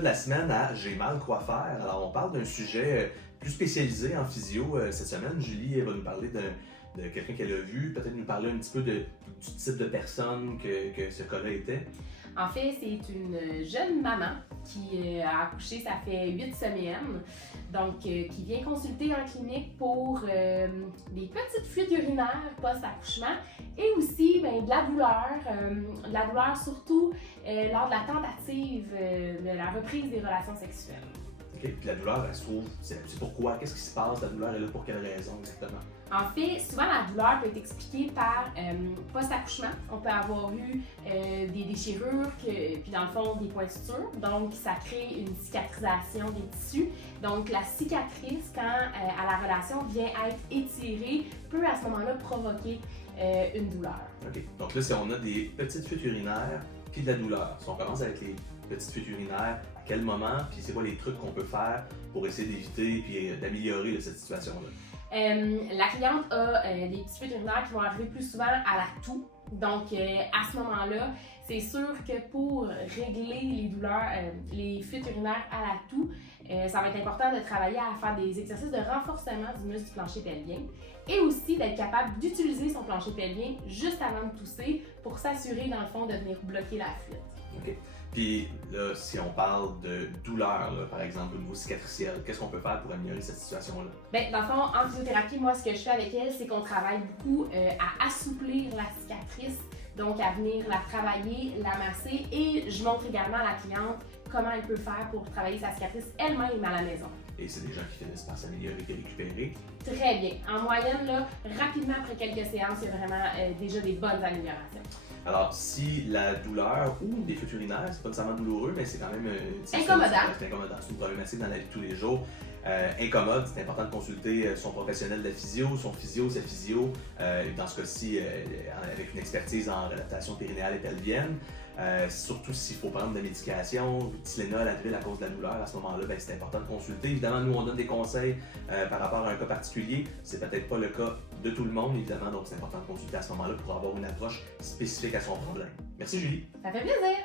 de la semaine à J'ai mal quoi faire. Alors, on parle d'un sujet plus spécialisé en physio cette semaine. Julie va nous parler de quelqu'un qu'elle a vu, peut-être nous parler un petit peu du type de personne que ce cas-là était. En fait, c'est une jeune maman qui a accouché, ça fait 8 semaines, donc qui vient consulter en clinique pour des petites fuites urinaires post-accouchement et aussi de la douleur surtout lors de la tentative de la reprise des relations sexuelles. OK. Puis la douleur, elle se trouve, c'est pourquoi? Qu'est-ce qui se passe? La douleur est là pour quelle raison exactement? En fait, souvent la douleur peut être expliquée par post-accouchement. On peut avoir eu des déchirures, puis dans le fond des pointures. Donc, ça crée une cicatrisation des tissus. Donc, la cicatrice, quand à la relation vient être étirée, peut à ce moment-là provoquer une douleur. OK. Donc là, si on a des petites fuites urinaires, puis de la douleur. Si on commence avec les petites fuites urinaires, à quel moment, puis c'est quoi les trucs qu'on peut faire pour essayer d'éviter puis d'améliorer cette situation-là? La cliente a des petites fuites urinaires qui vont arriver plus souvent à la toux. Donc, à ce moment-là, c'est sûr que pour régler les douleurs, les fuites urinaires à la toux, ça va être important de travailler à faire des exercices de renforcement du muscle du plancher pelvien et aussi d'être capable d'utiliser son plancher pelvien juste avant de tousser pour s'assurer, dans le fond, de venir bloquer la fuite. OK. Puis là, si on parle de douleur, là, par exemple, au niveau cicatriciel, qu'est-ce qu'on peut faire pour améliorer cette situation-là? Bien, dans le fond, en physiothérapie, moi, ce que je fais avec elle, c'est qu'on travaille beaucoup à assouplir la cicatrice, donc à venir la travailler, la masser, et je montre également à la cliente comment elle peut faire pour travailler sa cicatrice elle-même à la maison. Et c'est des gens qui finissent par s'améliorer et récupérer. Très bien. En moyenne, là, rapidement après quelques séances, il y a vraiment déjà des bonnes améliorations. Alors, si la douleur ou des fuites urinaires, c'est pas nécessairement douloureux, mais c'est quand même Incommodant. C'est incommodant. C'est une problématique dans la vie de tous les jours. Incommode, c'est important de consulter son professionnel de la physio, son physio, sa physio, dans ce cas-ci avec une expertise en réadaptation périnéale et pelvienne. Surtout s'il faut prendre de la médication, Tylenol, Advil à cause de la douleur, à ce moment-là, ben, c'est important de consulter. Évidemment, nous, on donne des conseils par rapport à un cas particulier. C'est peut-être pas le cas de tout le monde, évidemment, donc c'est important de consulter à ce moment-là pour avoir une approche spécifique à son problème. Merci, Julie. Ça fait plaisir!